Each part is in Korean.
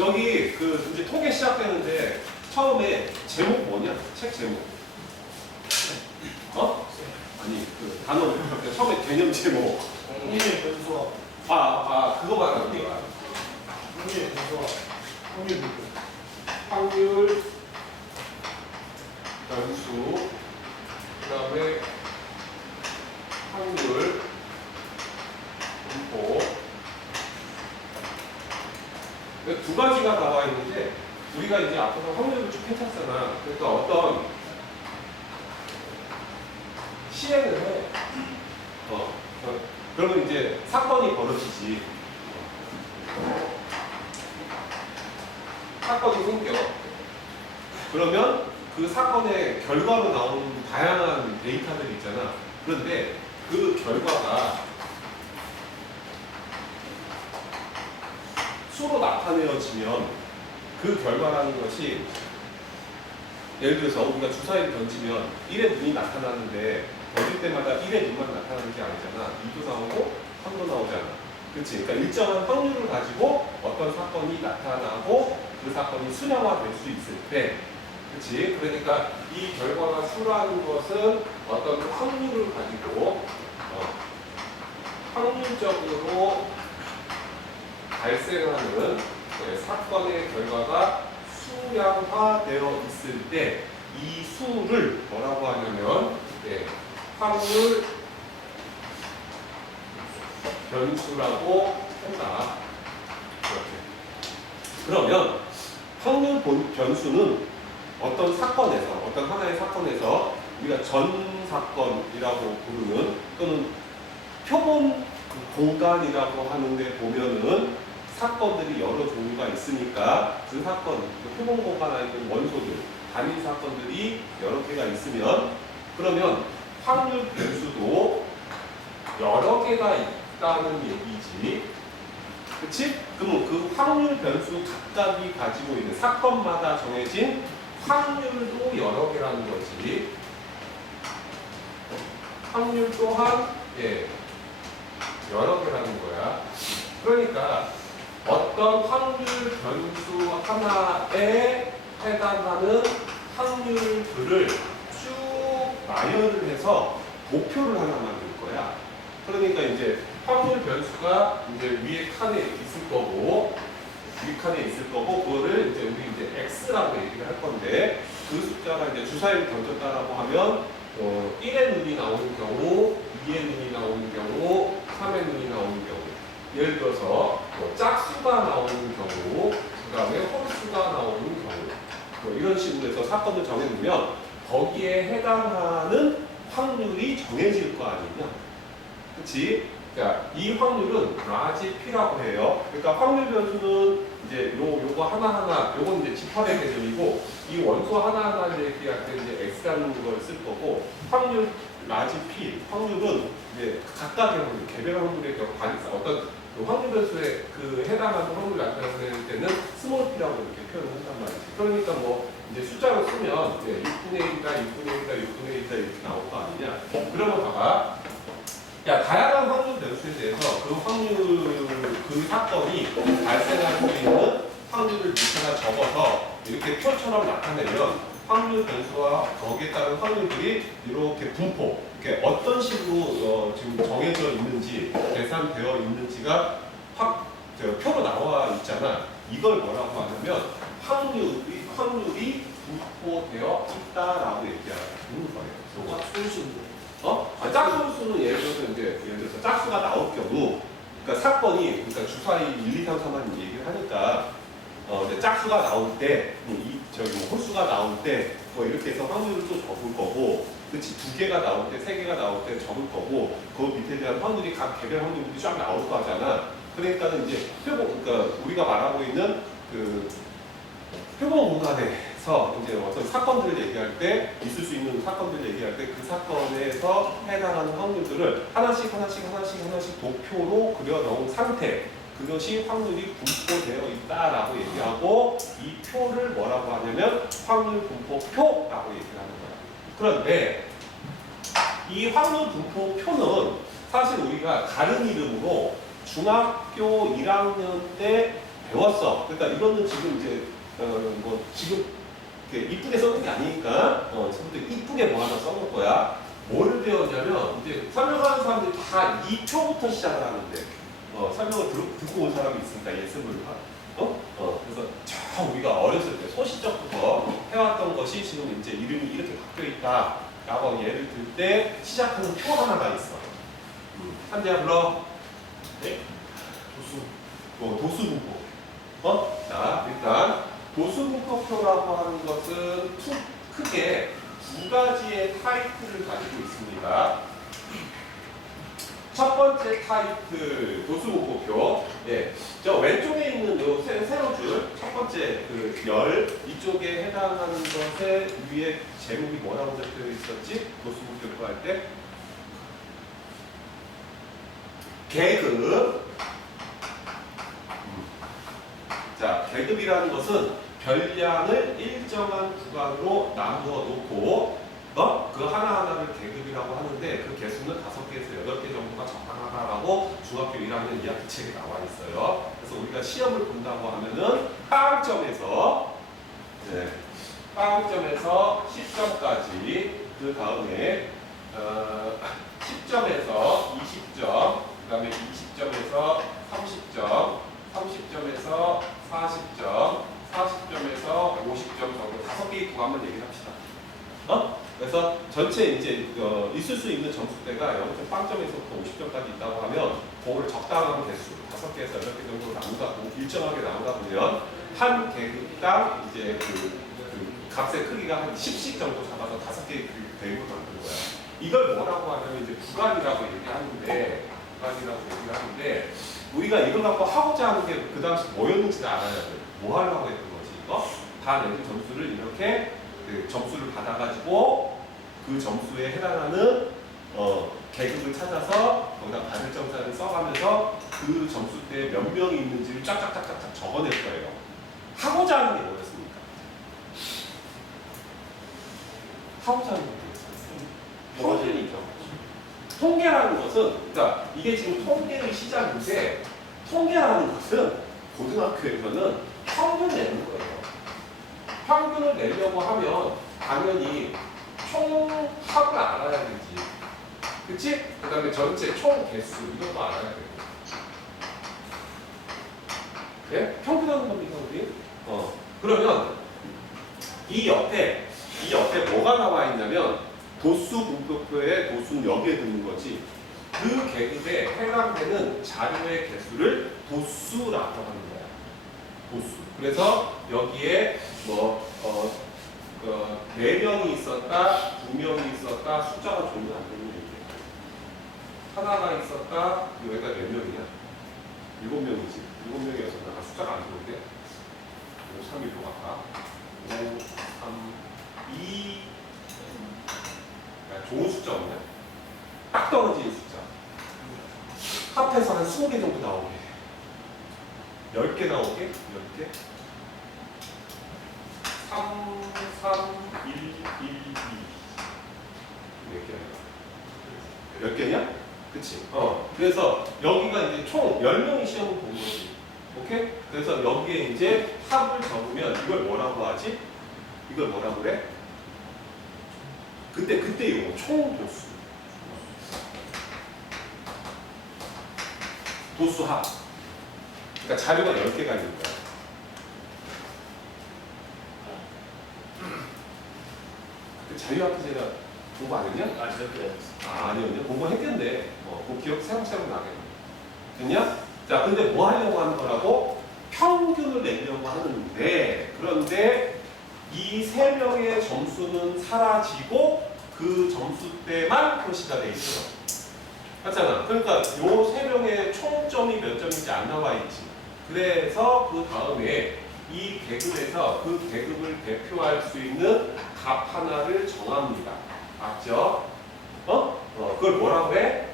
여기 그 이제 통계 시작되는데 처음에 제목 뭐냐? 책 제목. 어? 아니 그 단어 처음에 개념 제목. 확률 변수와 그거 말하는 거야. 확률 변수와 확률 분포. 확률 변수 그다음에 확률 분포 두 가지가 나와 있는데 우리가 이제 앞으로 확률을 쭉 해봤잖아. 그러니까 어떤 시행을 해. 그러면 이제 사건이 벌어지지. 사건이 생겨. 그러면 그 사건의 결과로 나오는 다양한 데이터들이 있잖아. 그런데 그 결과가 수로 나타내어지면 그 결과라는 것이 예를 들어서 우리가 주사위를 던지면 1의 눈이 나타나는데 던질 때마다 1의 눈만 나타나는 게 아니잖아. 2도 나오고 3도 나오잖아. 그렇지? 그러니까 일정한 확률을 가지고 어떤 사건이 나타나고 그 사건이 수량화될 수 있을 때 그렇지? 그러니까 이 결과가 수라는 것은 어떤 확률을 가지고 확률적으로 발생하는 사건의 결과가 수량화되어 있을 때 이 수를 뭐라고 하냐면 확률 변수라고 한다. 그러면 확률 변수는 어떤 사건에서 어떤 하나의 사건에서 우리가 전 사건이라고 부르는 또는 표본 공간이라고 하는데 보면은 사건들이 여러 종류가 있으니까 그 사건, 그 표본 공간 아니면 원소들, 단위 사건들이 여러 개가 있으면 그러면 확률 변수도 여러 개가 있다는 얘기지. 그치? 그러면 그 확률 변수 각각이 가지고 있는 사건마다 정해진 확률도 여러 개라는 거지. 확률 또한 여러 개라는 거야. 그러니까 어떤 확률 변수 하나에 해당하는 확률들을 쭉 나열을 해서 목표를 하나 만들 거야. 그러니까 이제 확률 변수가 이제 위에 칸에 있을 거고, 그거를 이제 우리 이제 x라고 얘기를 할 건데, 그 숫자가 이제 주사위를 던졌다라고 하면 1의 눈이 나오는 경우, 2의 눈이 나오는 경우, 3의 눈이 나오는 경우. 예를 들어서 짝수가 나오는 경우, 그 다음에 홀수가 나오는 경우. 이런 식으로 해서 사건을 정해놓으면 거기에 해당하는 확률이 정해질 거 아니냐. 그치? 그러니까 이 확률은 라지 P라고 해요. 그러니까 확률 변수는 이제 요거 하나하나, 요건 이제 집합의 개념이고, 이 원소 하나하나를 얘기할 때 이제 X라는 걸 쓸 거고, 확률 라지 P, 확률은 이제 각각의 확률, 개별 확률의 경우, 어떤 그 확률 변수에 그 해당하는 확률 나타낼 때는 스몰 p라고 이렇게 표현을 한단 말이지. 그러니까 뭐 이제 숫자로 쓰면 6분의 1이다, 6분의 1이다, 6분의 1이다 이렇게 나올 거 아니냐. 그러면 봐봐. 야, 다양한 확률 변수에 대해서 그 확률, 그 사건이 발생할 수 있는 확률을 밑에다 적어서 이렇게 표처럼 나타내면 확률 변수와 거기에 따른 확률들이 이렇게 분포, 이렇게 어떤 식으로 지금 정해져 있는지, 계산되어 있는지가 표로 나와 있잖아. 이걸 뭐라고 하냐면 확률이 분포되어 있다라고 얘기하는 거예요. 짝수인데. 짝수는 예를 들어서 짝수가 나올 경우, 그러니까 사건이, 그러니까 주사위 1, 2, 3, 4만 얘기를 하니까, 짝수가 나올 때, 홀수가 나올 때, 이렇게 해서 확률을 또 적을 거고, 그치, 2개가 나올 때, 3개가 나올 때 적을 거고, 그 밑에 대한 확률이 각 개별 확률들이 쫙 나올 거 하잖아. 그러니까는 이제 그러니까 우리가 말하고 있는 그 표본 공간에서 이제 어떤 사건들을 얘기할 때, 있을 수 있는 사건들을 얘기할 때 그 사건에서 해당하는 확률들을 하나씩 도표로 그려 넣은 상태, 그것이 확률이 분포되어 있다라고 얘기하고, 이 표를 뭐라고 하냐면 확률 분포표라고 얘기를 하는 거야. 그런데 이 확률 분포표는 사실 우리가 다른 이름으로 중학교 1학년 때 배웠어. 그러니까 이거는 지금 이제 뭐 지금 이쁘게 써놓은 게 아니니까 처음부터 이쁘게 뭐 하나 써놓을 거야. 뭘 배웠냐면 이제 설명하는 사람들이 다 2표부터 시작을 하는데 설명을 듣고 온 사람이 있으니까 예습을 그래서 저 우리가 어렸을 때 소시적부터 해왔던 것이 지금 이제 이름이 이렇게 바뀌어 있다라고 예를 들 때 시작하는 표 하나가 있어. 한재야 불러. 네? 도수. 도수분포. 자 일단 도수분포표라고 하는 것은 크게 두 가지의 타입을 가지고 있습니다. 첫 번째 타입 도수분포표. 예, 저 왼쪽에 있는 요 세로줄 첫 번째 열 이쪽에 해당하는 것에 위에 제목이 뭐라고 적혀 있었지? 도수분포표 할 때 계급. 자, 계급이라는 것은 별량을 일정한 구간으로 나누어 놓고 그 하나하나를 계급이라고 하는데 그 개수는 5개에서 8개 정도가 적당하다라고 중학교 1학년 2학기 책에 나와 있어요. 그래서 우리가 시험을 본다고 하면은 빵점에서 10점까지 그 다음에 10점에서 20점 그 다음에 20점에서 30점 30점에서 40점 40점에서 50점 정도 5개의 구간만 얘기합시다. 그래서 전체 이제 있을 수 있는 점수대가 0.0점에서부터 50점까지 있다고 하면 그거를 적당한 개수 5개에서 8개 정도로 나누다 보면 일정하게 나누다 보면 한 계급당 이제 그 값의 크기가 한 10씩 정도 잡아서 5개의 계급을 만드는 거야. 이걸 뭐라고 하냐면 이제 구간이라고 얘기하는데 우리가 이걸 갖고 하고자 하는 게 그 당시 뭐였는지를 알아야 돼. 뭐 하려고 했던 거지 이거? 다 내준 점수를 이렇게 점수를 받아가지고 그 점수에 해당하는 계급을 찾아서 거기다 반을점사를 써가면서 그 점수대에 몇 명이 있는지를 쫙쫙쫙쫙 적어낼 거예요. 하고자 하는 게 뭐였습니까? 하고자 하는 게 뭐였어요? 통계이죠. 통계라는 것은 그러니까 이게 지금 통계의 시작인데 통계라는 것은 고등학교에서는 평균을 내는 거예요. 평균을 내려고 하면 당연히 총합을 알아야 되지. 그치? 그 다음에 전체 총 개수 이것도 알아야 되고. 네? 평균하는 겁니다, 우리. 그러면 이 옆에 뭐가 나와 있냐면 도수 분포표에 도수는 여기에 드는 거지. 그 계급에 해당되는 자료의 개수를 도수라고 하는 거야. 도수. 그래서 여기에 4명이 있었다, 2명이 있었다, 숫자가 종료 안 되는 얘기야. 하나가 있었다, 여기가 몇 명이냐? 7명이지. 7명이었었나? 숫자가 안 들어오게. 5, 3, 1로 갈까? 5, 3, 2. 야, 좋은 숫자 없냐? 딱 떨어지는 숫자. 합해서 한 20개 정도 나오게. 10개 나오게? 10개? 3, 3, 1, 1, 2. 몇 개야? 10개냐? 그치? 그래서 여기가 이제 총 10명이 시험을 본 거지. 오케이? 그래서 여기에 이제 합을 적으면 이걸 뭐라고 하지? 이걸 뭐라고 그래? 그때 이거 총도수. 도수합. 그러니까 자료가 10개가 있는 거야. 그 자유학기 제가 공부 안 했냐? 아니었냐? 공부했겠네. 그 기억 새록새록 나게. 됐냐? 자, 근데 뭐 하려고 하는 거라고? 평균을 내려고 하는데, 그런데 이 3명의 점수는 사라지고 그 점수대만 표시가 돼 있어. 맞잖아. 그러니까 요 3명의 총점이 몇 점인지 안 나와 있지. 그래서 그 다음에 이 계급에서 그 계급을 대표할 수 있는 값 하나를 정합니다. 맞죠? 그걸 뭐라고 해?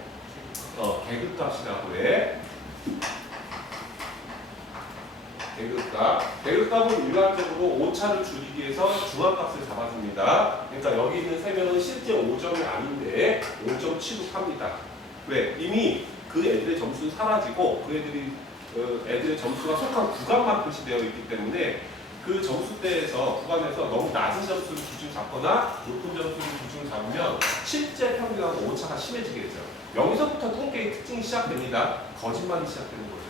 계급값이라고 해. 계급값. 계급값은 일반적으로 오차를 줄이기 위해서 중앙값을 잡아줍니다. 그러니까 여기 있는 3명은 실제 5점이 아닌데 5점 취급합니다. 왜? 이미 그 애들의 점수는 사라지고 그 애들이 그 애들의 점수가 속한 구간만 표시되어 있기 때문에 그 점수대에서 구간에서 너무 낮은 점수를 기준 잡거나 높은 점수를 기준 잡으면 실제 평균하고 오차가 심해지겠죠. 여기서부터 통계의 특징이 시작됩니다. 거짓말이 시작되는 거죠.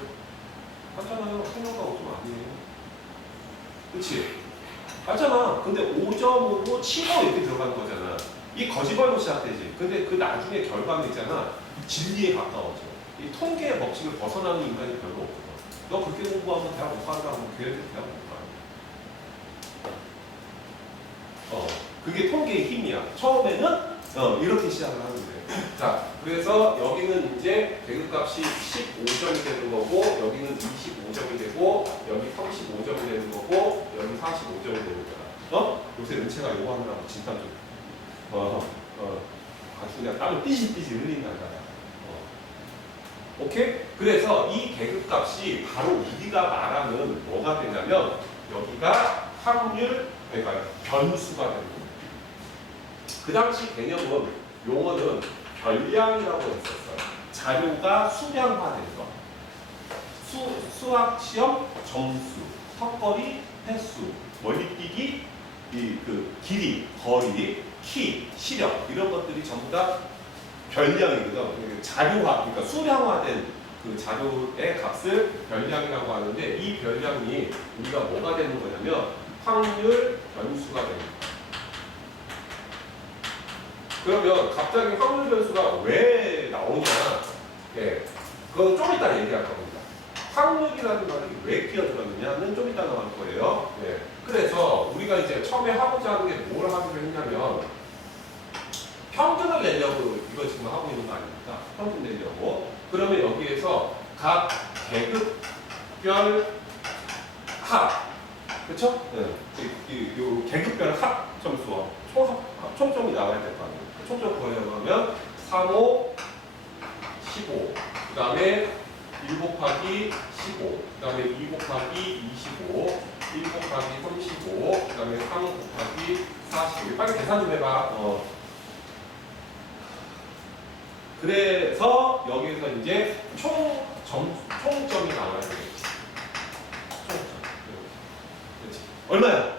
맞잖아요. 평균과 5점 아니에요. 그치? 맞잖아. 근데 5점으로 치고 이렇게 들어가는 거잖아. 이 거짓말로 시작되지. 근데 그 나중에 결과는 있잖아. 진리에 가까워져. 이 통계의 법칙을 벗어나는 인간이 별로 없거든. 너 그렇게 공부하면 대학 못 간다고 걔네들 대학 못 가. 그게 통계의 힘이야. 처음에는 이렇게 시작을 하는 거예요. 자, 그래서 여기는 이제 계급값이 15점이 되는 거고, 여기는 25점이 되고, 여기 35점이 되는 거고, 여기 45점이 되는 거야. 요새 은채가 요거 하느라고 진짜 좀 아주 그냥 땀을 삐질삐질 흘린단다. 오케이? 그래서 이 계급값이 바로 우리가 말하는 뭐가 되냐면 여기가 확률, 그러니까 변수가 되는 거예요. 그 당시 개념은 용어는 별량이라고 했었어요. 자료가 수량화된 거. 수학 시험 점수, 턱걸이, 횟수, 멀리뛰기, 그 길이, 거리, 키, 시력 이런 것들이 전부 다 별량이거든. 자료화, 그러니까 수량화된 그 자료의 값을 별량이라고 하는데 이 별량이 우리가 뭐가 되는 거냐면 확률 변수가 되는 거예요. 그러면 갑자기 확률 변수가 왜 나오냐? 예, 그건 좀 이따 얘기할 겁니다. 확률이라는 말이 왜 끼어들었느냐는 좀 이따 나올 거예요. 예, 그래서 우리가 이제 처음에 하고자 하는 게 뭘 하기로 했냐면 평균을 내려고 이거 지금 하고 있는 거 아닙니까? 평균 내려고. 그러면 여기에서 각 계급별 합, 그렇죠? 네. 이 계급별 합 점수와 총점이 나와야 될 거 아니에요. 총점 구하려고 하면 3, 5, 15, 그 다음에 1 곱하기 15, 그 다음에 2 곱하기 25, 1 곱하기 35, 그 다음에 3 곱하기 45. 빨리 계산 좀 해봐. 그래서 여기에서 이제 총점이 나와야 되겠지. 총점. 그렇지. 얼마야?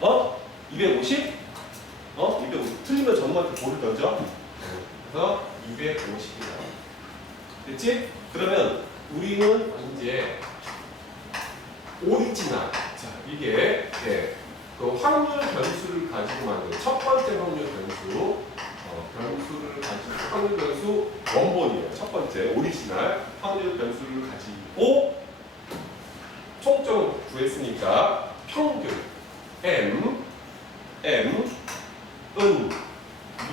어? 250? 250. 틀리면 전무한테 볼을 던져. 그래서 250이다. 됐지? 그러면 우리는 이제 오리지널. 자, 이게 그 확률 변수를 가지고 만든 첫 번째 확률 변수. 변수를 가지고 확률 변수 원본이에요. 첫 번째 오리지널 확률 변수를 가지고 총점을 구했으니까 평균 은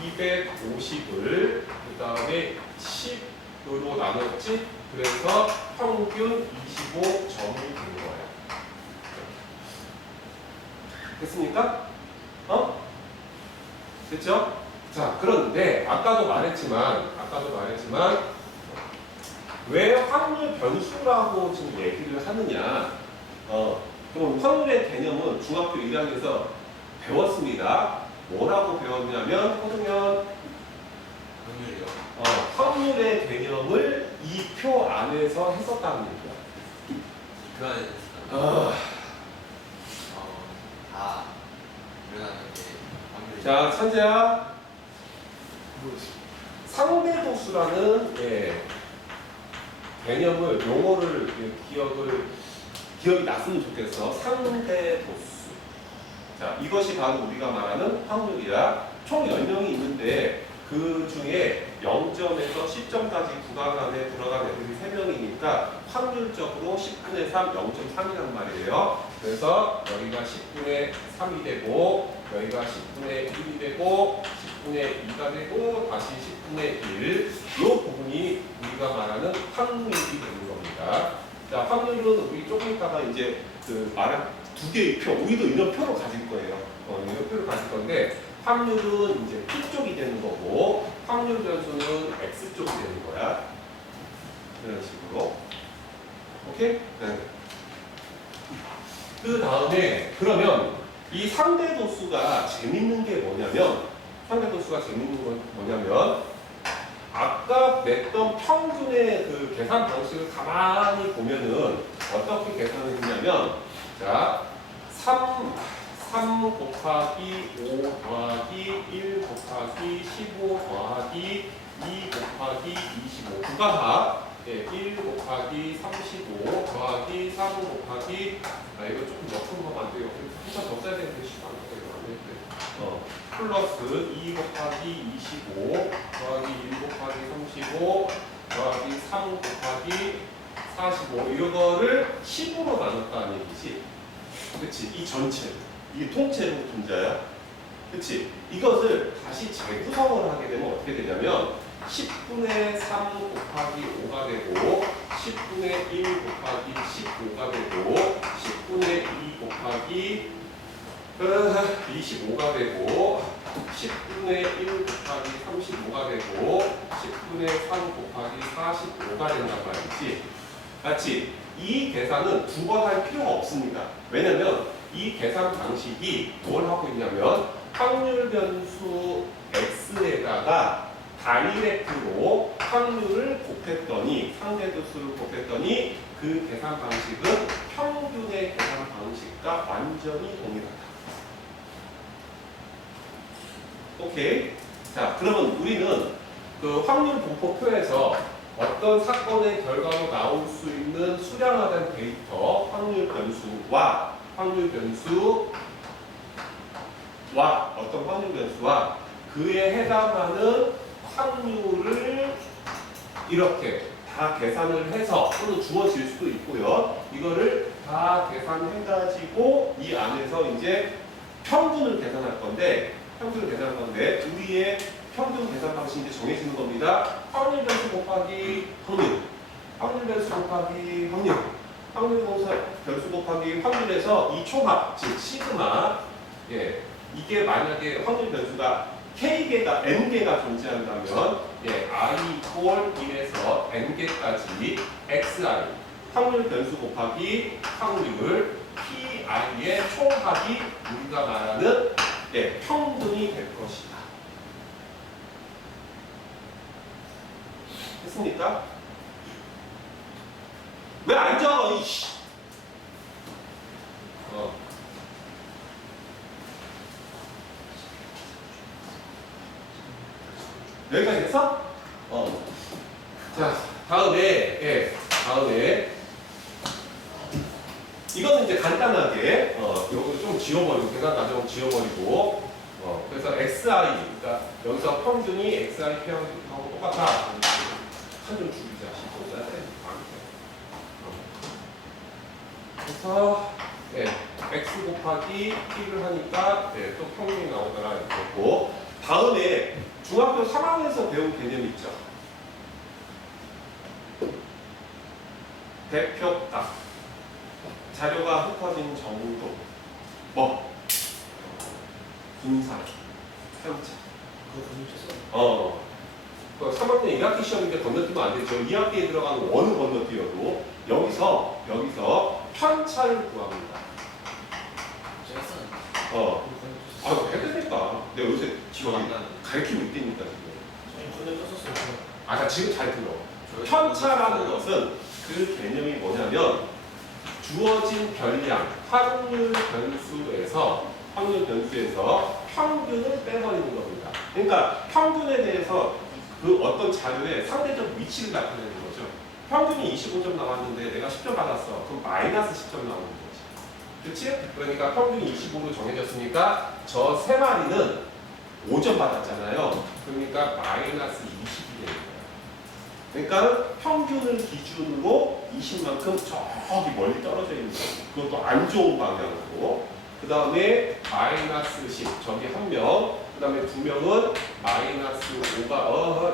250을 그 다음에 10으로 나눴지. 그래서 평균 25점이 된 거예요. 됐습니까? 됐죠? 자, 그런데 아까도 말했지만 왜 확률 변수라고 지금 얘기를 하느냐? 그럼 확률의 개념은 중학교 1학년에서 배웠습니다. 뭐라고 배웠냐면 허승현 확률이요. 확률의 개념을 이 표 안에서 했었다는 얘기야. 그 안에 다 일어나는 게 확률이. 자, 찬재야. 상대도수라는 개념을 용어를 기억이 났으면 좋겠어. 상대도수. 자, 이것이 바로 우리가 말하는 확률이야. 총 10명이 있는데 그 중에 0점에서 10점까지 구간 안에 들어간 애들이 3명이니까 확률적으로 10분의 3, 0.3이란 말이에요. 그래서 여기가 10분의 3이 되고 여기가 10분의 1이 되고 10분의 2가 되고 다시 10분의 1. 이 부분이 우리가 말하는 확률이 되는 겁니다. 자, 확률은 우리 조금 있다가 이제 그 말한 두 개의 표, 우리도 이런 표로 가질 거예요. 이런 표를 가질 건데 확률은 이제 P 쪽이 되는 거고 확률 변수는 X 쪽이 되는 거야. 이런 식으로. 오케이? 네. 그 다음에 그러면 이 상대도수가 재밌는 게 뭐냐면, 아까 냈던 평균의 그 계산 방식을 가만히 보면은 어떻게 계산을 했냐면, 자, 3 곱하기 5 더하기 1 곱하기 15 더하기 2 곱하기 25. 그가 다 1 곱하기 35 더하기 3 곱하기, 이거 조금 엮은 거면 안 돼요. 한참 더 써야 되는데 시간 안 되는데. 플러스 2 곱하기 25 더하기 1 곱하기 35 더하기 3 곱하기 45, 이거를 10으로 나눴다는 얘기지. 그치? 이 전체, 이게 통째로 분자야. 그치? 이것을 다시 재구성을 하게 되면 어떻게 되냐면 10분의 3 곱하기 5가 되고 10분의 1 곱하기 15가 되고 10분의 2 곱하기 25가 되고 10분의 1 곱하기 35가 되고 10분의 3 곱하기 45가 된단 말이지. 같이 이 계산은 두 번 할 필요가 없습니다. 왜냐면 이 계산 방식이 뭘 하고 있냐면 확률 변수 x에다가 다이렉트로 확률을 곱했더니, 상대도수를 곱했더니 그 계산 방식은 평균의 계산 방식과 완전히 동일하다. 오케이. 자, 그러면 우리는 그 확률 분포표에서 어떤 사건의 결과로 나올 수 있는 수량화된 데이터, 확률 변수와 어떤 확률 변수와 그에 해당하는 확률을 이렇게 다 계산을 해서, 또는 주어질 수도 있고요. 이거를 다 계산해가지고 이 안에서 이제 평균을 계산할 건데, 우리의 평균 계산 방식이 이제 정해지는 겁니다. 확률 변수 곱하기 확률, 확률 변수 곱하기 확률, 확률 변수 곱하기 확률에서 이 총합, 즉 시그마, 이게 만약에 확률 변수가 k개가 n개가 존재한다면 i 이퀄 1에서 n개까지 xi, 확률 변수 곱하기 확률 pi의 총합이 우리가 말하는 평균이 될 것이다. 했습니까? 왜 안 적어, 이씨! 여기까지 됐어? 자, 다음에 이거는 이제 간단하게 요거 좀 지워버리고, 계산 과정 지워버리고, 그래서 xi, 그러니까 여기서 평균이 xi 평균하고 똑같아. 한 좀 줄이자. 10분 써야 돼. 그래서 x 곱하기 p를 하니까 또 평균이 나오더라 이렇게 했고, 다음에 중학교 3학년에서 배운 개념 있죠. 대표값, 자료가 흩어진 정도, 분산, 편차. 그거 3학년 1학기 시험인데 건너뛰면 안 되죠. 2학기에 들어가는 원은 건너뛰어도 여기서 편차를 구합니다. 해야 되니까. 내가 요새 지금 가르치고 있다니까 지금. 나 지금 잘 들어. 편차라는 것은 그 개념이 뭐냐면 주어진 변량, 확률 변수에서 평균을 빼버리는 겁니다. 그러니까 평균에 대해서 그 어떤 자료의 상대적 위치를 나타내는 거죠. 평균이 25점 나왔는데 내가 10점 받았어. 그럼 마이너스 10점 나오는 거지. 그치? 그러니까 평균이 25로 정해졌으니까 저 세 마리는 5점 받았잖아요. 그러니까 마이너스 20이 되는 거야. 그러니까 평균을 기준으로 20만큼 저기 멀리 떨어져 있는 거예요. 그것도 안 좋은 방향으로. 그 다음에 마이너스 10, 저기 한 명. 그 다음에 두 명은 마이너스 5가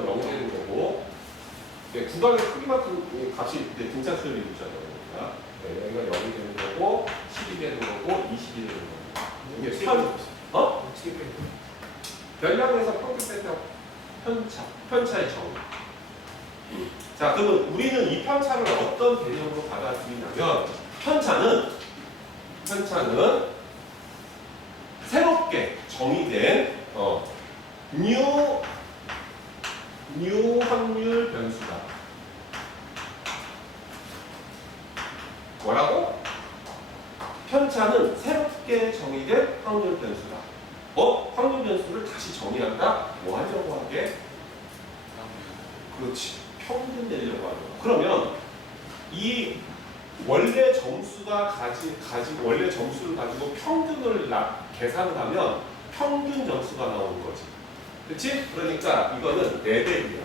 0 되는 거고. 구간의 크기만큼 값이 등차수열이 있잖아요. 그러니까 여기가 0이 되는 거고, 10이 되는 거고, 20이 되는 거고. 이게 변량에서 평균 빼면 편차의 정의. 자, 그러면 우리는 이 편차를 어떤 개념으로 받아들이냐면, 편차는 새롭게 정의된 뉴 확률 변수다. 뭐라고? 편차는 새롭게 정의된 확률 변수다. 확률 변수를 다시 정의한다? 뭐 하려고 하게? 그렇지. 평균 내려고 하는 거. 그러면 이 원래 점수가 원래 점수를 가지고 평균을 계산을 하면 평균 점수가 나오는 거지. 그렇지? 그러니까 이거는 레벨이야.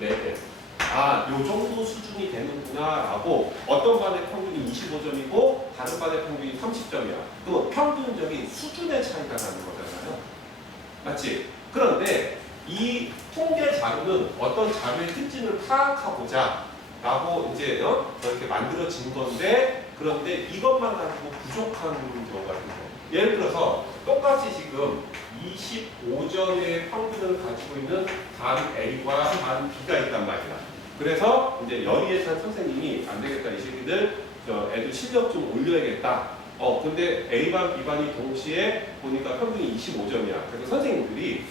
레벨. 요 정도 수준이 되는구나라고 어떤 반의 평균이 25점이고 다른 반의 평균이 30점이야. 그럼 평균적인 수준의 차이가 나는 거잖아요. 맞지? 그런데 이 통계 자료는 어떤 자료의 특징을 파악하고자 라고 이제 이렇게 만들어진 건데 그런데 이것만 가지고 부족한 경우가 있어요. 예를 들어서 똑같이 지금 25점의 평균을 가지고 있는 반 A와 반 B가 있단 말이야. 그래서 이제 열의예산 선생님이 안 되겠다 이 새끼들 애들 실력 좀 올려야겠다. 근데 A반 B반이 동시에 보니까 평균이 25점이야. 그래서 선생님들이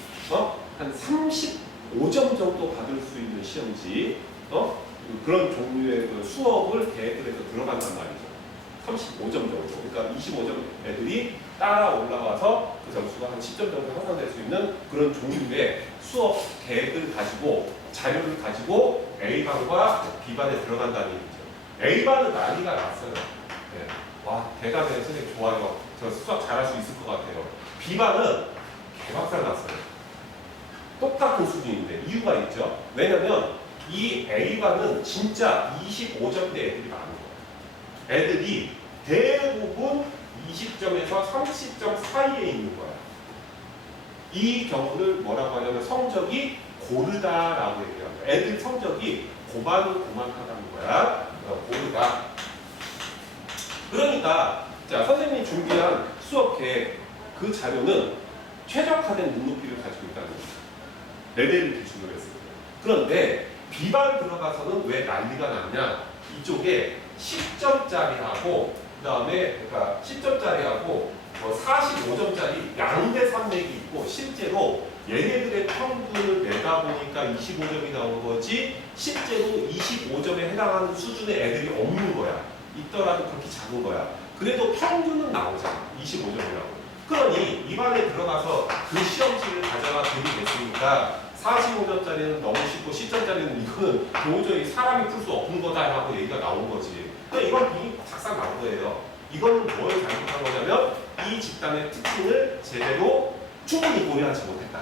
한 35점 정도 받을 수 있는 시험지 그런 종류의 그 수업을 계획을 해서 들어간단 말이죠. 35점 정도. 그러니까 25점 애들이 따라 올라와서 그 점수가 한 10점 정도 향상될 수 있는 그런 종류의 수업 계획을 가지고 자료를 가지고 A반과 B반에 들어간다는 얘기죠. A반은 난리가 났어요. 네. 와, 대단해. 선생님 좋아요. 저 수학 잘할 수 있을 것 같아요. B반은 개박살 났어요. 똑같은 수준인데 이유가 있죠. 왜냐면 이 A반은 진짜 25점대 애들이 많은 거야. 애들이 대부분 20점에서 30점 사이에 있는 거야. 이 경우를 뭐라고 하냐면 성적이 고르다라고 얘기합니다. 애들 성적이 고만고만하다는 거야. 고르다. 그러니까 자 선생님이 준비한 수업 계획 그 자료는 최적화된 눈높이를 가지고 있다는 거죠. 레벨을 기준으로 했습니다. 그런데 B반 들어가서는 왜 난리가 났냐? 이쪽에 10점짜리하고 그 다음에 그러니까 10점짜리하고 45점짜리 양대 산맥이 있고 실제로 얘네들의 평균을 내다 보니까 25점이 나온 거지 실제로 25점에 해당하는 수준의 애들이 없는 거야. 있더라도 그렇게 작은 거야. 그래도 평균은 나오잖아. 25점이라고. 그러니 입안에 들어가서 그 시험지를 가져가 드리겠으니까 45점짜리는 너무 쉽고 10점짜리는 이거는 도저히 사람이 풀 수 없는 거다라고 얘기가 나온 거지. 그러니까 이건 빙의 작살 난 거예요. 이거는 뭘 잘못한 거냐면 이 집단의 특징을 제대로 충분히 고려하지 못했다.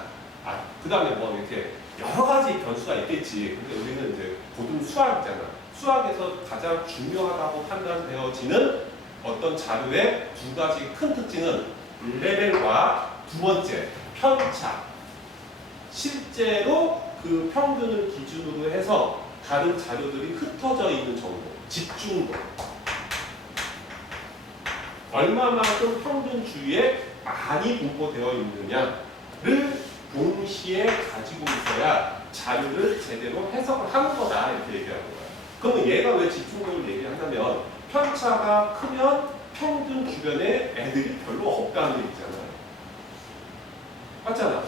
그 다음에 뭐 이렇게 여러 가지 변수가 있겠지. 근데 우리는 이제 고등 수학이잖아. 수학에서 가장 중요하다고 판단되어지는 어떤 자료의 두 가지 큰 특징은 레벨과 두 번째 편차. 실제로 그 평균을 기준으로 해서 다른 자료들이 흩어져 있는 정도, 집중도. 얼마만큼 평균 주위에 많이 분포되어 있느냐를 동시에 가지고 있어야 자료를 제대로 해석을 하는 거다 이렇게 얘기하는 거야. 그러면 얘가 왜 집중도를 얘기하냐면 편차가 크면 평균 주변에 애들이 별로 없다는 얘기잖아요. 맞잖아.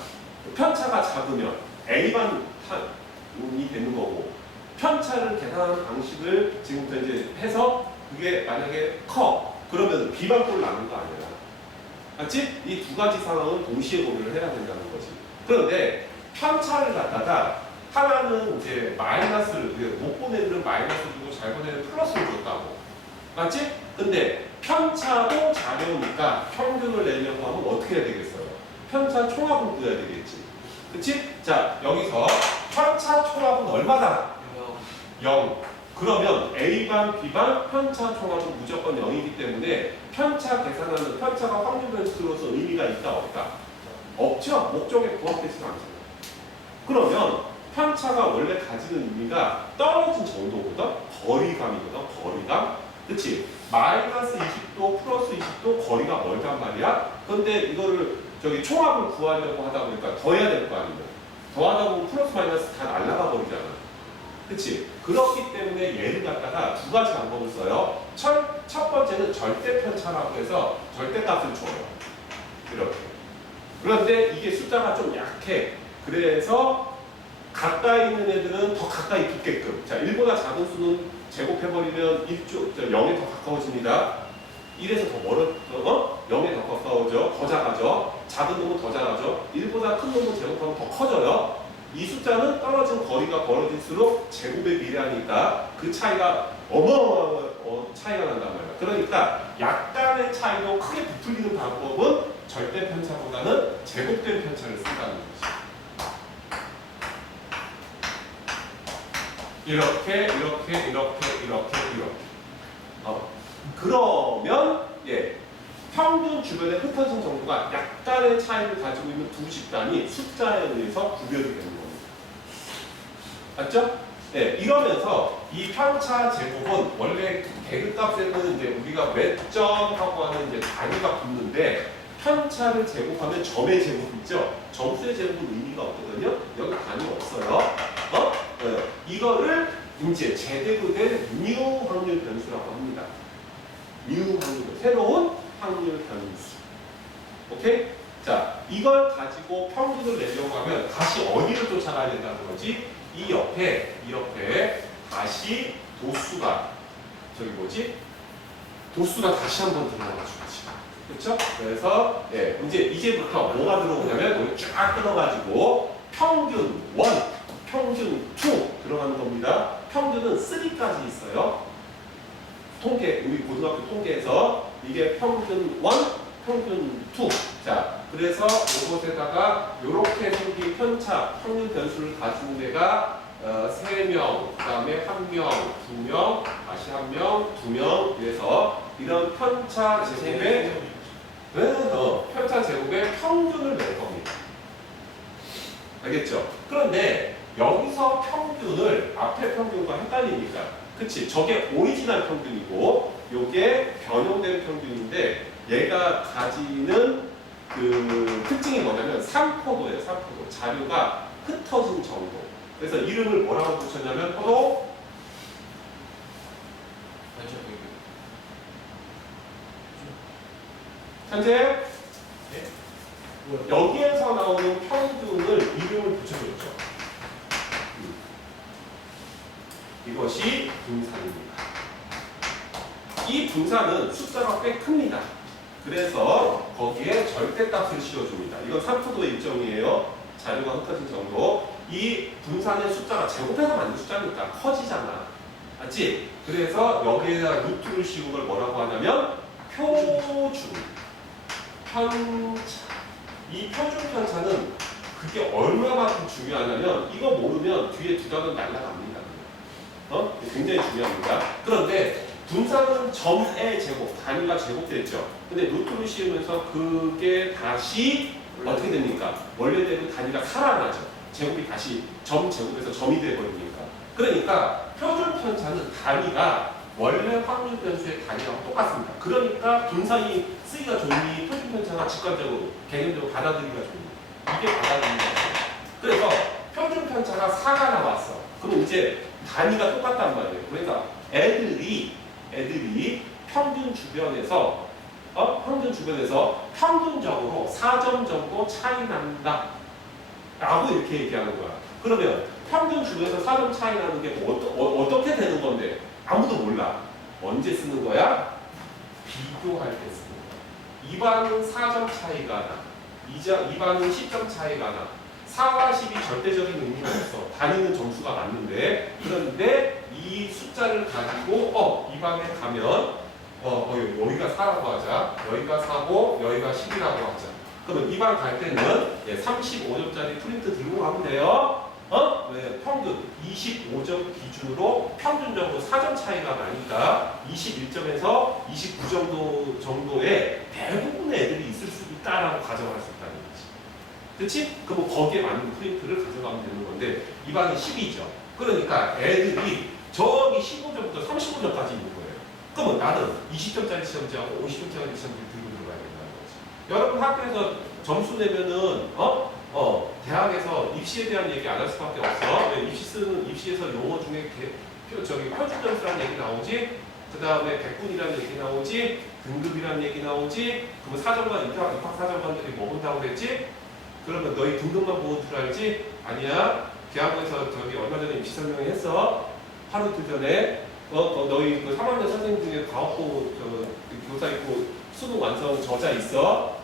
편차가 작으면 A반이 되는 거고 편차를 계산하는 방식을 지금부터 이제 해서 그게 만약에 커 그러면 B반꼴 나는 거 아니야. 맞지? 이 두 가지 상황은 동시에 고려를 해야 된다는 거지. 그런데 편차를 갖다가 하나는 이제 마이너스를 못 보낸 애들은 마이너스 주고 잘 보낸 애들은 플러스를 줬다고. 맞지? 근데 편차도 자료니까 평균을 내려고 하면 어떻게 해야 되겠어요? 편차 총합을 구해야 되겠지. 그치? 자, 여기서 편차 총합은 얼마다? 0. 그러면 A반, B반 편차 총합은 무조건 0이기 때문에 편차 계산하는 편차가 확률 변수로서 의미가 있다 없다? 없죠. 목적에 부합되지가 않잖아요. 그러면 편차가 원래 가지는 의미가 떨어진 정도보다 거리감이거든. 거리감. 그치? 마이너스 20도 플러스 20도 거리가 멀단 말이야. 근데 이거를 총합을 구하려고 하다 보니까 더해야 될 거 아니냐. 더하다 보면 플러스 마이너스 다 날아가 버리잖아. 그치? 그렇기 때문에 얘를 갖다가 두 가지 방법을 써요. 첫 번째는 절대 편차라고 해서 절대값을 줘요. 이렇게. 그런데 이게 숫자가 좀 약해. 그래서 가까이 있는 애들은 더 가까이 붙게끔. 자, 1보다 작은 수는 제곱해버리면 0에 더 가까워집니다. 1에서 더 0에 더 가까워져. 더 작아져. 작은 놈은 더 작아져. 1보다 큰 놈은 제곱하면 더 커져요. 이 숫자는 떨어진 거리가 벌어질수록 제곱의 미래하니까 그 차이가 어마어마한 차이가 난단 말이야. 그러니까 약간의 차이로 크게 부풀리는 방법은 절대 편차보다는 제곱된 편차를 쓴다는 거지. 이렇게. 그러면 평균 주변에 흩어진 정도가 약간의 차이를 가지고 있는 두 집단이 숫자에 의해서 구별이 되는 겁니다. 맞죠? 이러면서 이 편차 제곱은 원래 개그값에는 이제 우리가 몇 점하고 하는 이제 단위가 붙는데 편차를 제곱하면 점의 제곱 있죠? 점수의 제곱은 의미가 없거든요. 여기 단위 없어요. 이거를 이제 제대로 된 뉴 확률 변수라고 합니다. 뉴 확률, 새로운 확률 변수. 오케이? 자, 이걸 가지고 평균을 내려고 하면 다시 어디를 쫓아가야 된다는 거지? 이 옆에 다시 도수가 도수가 다시 한번 들어가 주지. 그렇죠? 그래서 이제부터 뭐가 들어오냐면 여기 쫙 끊어가지고 평균 1, 평균 2 들어가는 겁니다. 평균은 3까지 있어요. 통계, 우리 고등학교 통계에서 이게 평균 1, 평균 2. 자, 그래서 이것에다가 이렇게 생긴 편차, 확률 변수를 가진 데가 3명, 그 다음에 1명, 2명, 다시 1명, 2명, 이래서 이런 편차 제곱의 편차 제곱의 평균을 낼 겁니다. 알겠죠? 그런데 여기서 평균을 앞에 평균과 헷갈리니까, 그치? 저게 오리지널 평균이고 요게 변형된 평균인데 얘가 가지는 그 특징이 뭐냐면 3포도예요. 3포도. 자료가 흩어진 정도. 그래서 이름을 뭐라고 붙였냐면 포도 현재 여기에서 나오는 평균을 이름을 붙여줬죠. 이것이 분산입니다. 이 분산은 숫자가 꽤 큽니다. 그래서 거기에 절대값을 씌워줍니다. 이건 3포도의 일정이에요. 자료가 흩어진 정도. 이 분산의 숫자가 제곱해서 만든 숫자니까 커지잖아. 맞지? 그래서 여기에다 루트를 씌운 걸 뭐라고 하냐면 표준 편차. 이 표준 편차는 그게 얼마만큼 중요하냐면 이거 모르면 뒤에 두 단은 날라갑니다. 굉장히 중요합니다. 그런데 분산은 점의 제곱, 단위가 제곱됐죠. 근데 루트를 씌우면서 그게 다시 어떻게 됩니까? 원래대로 단위가 살아나죠. 제곱이 다시 점 제곱에서 점이 돼버리니까. 그러니까 표준 편차는 단위가 원래 확률 변수의 단위랑 똑같습니다. 그러니까 분산이 쓰기가 좋으니 표준 편차가 직관적으로 개념적으로 받아들이기가 좋으니 이게 받아들이기가 좋아요. 그래서 표준 편차가 4가 나왔어. 그럼 이제 단위가 똑같단 말이에요. 그러니까 애들이 평균 주변에서 평균적으로 4점 정도 차이 난다 라고 이렇게 얘기하는 거야. 그러면 평균 주변에서 4점 차이 나는 게 어떻게 되는 건데 아무도 몰라. 언제 쓰는 거야? 비교할 때 쓰는 거야. 2반은 4점 차이가 나. 2반은 10점 차이가 나. 4와 10이 절대적인 의미가 없어. 단위는 점수가 맞는데. 그런데 이 숫자를 가지고 2반에 가면 여기가 4라고 하자. 여기가 4고 여기가 10이라고 하자. 그러면 2반 갈 때는 35점짜리 프린트 들고 가면 돼요. 왜? 평균 25점 기준으로 평균적으로 4점 차이가 나니까 21점에서 29점 정도의 대부분의 애들이 있을 수 있다라고 가정할 수 있다는 거지. 그렇지? 그럼 거기에 맞는 프린트를 가져가면 되는 건데 2반은 10이죠. 그러니까 애들이 저기 15점부터 35점까지 있는 거예요. 그러면 나는 20점짜리 시험지하고 50점짜리 시험지를 들고 들어가야 된다는 거지. 여러분 학교에서 점수 내면은 대학에서 입시에 대한 얘기 안 할 수밖에 없어. 왜 입시에서 용어 중에 표준 점수라는 얘기 나오지? 그 다음에 백분이라는 얘기 나오지? 등급이라는 얘기 나오지? 그러면 사정관, 입학 사정관들이 뭐 본다고 그랬지? 그러면 너희 등급만 보는 줄 알지? 아니야. 대학원에서 저기 얼마 전에 입시 설명했어. 하루 그 전에 너희 그 3학년 선생님 중에 과학고 그 교사 있고 수능 완성 저자 있어?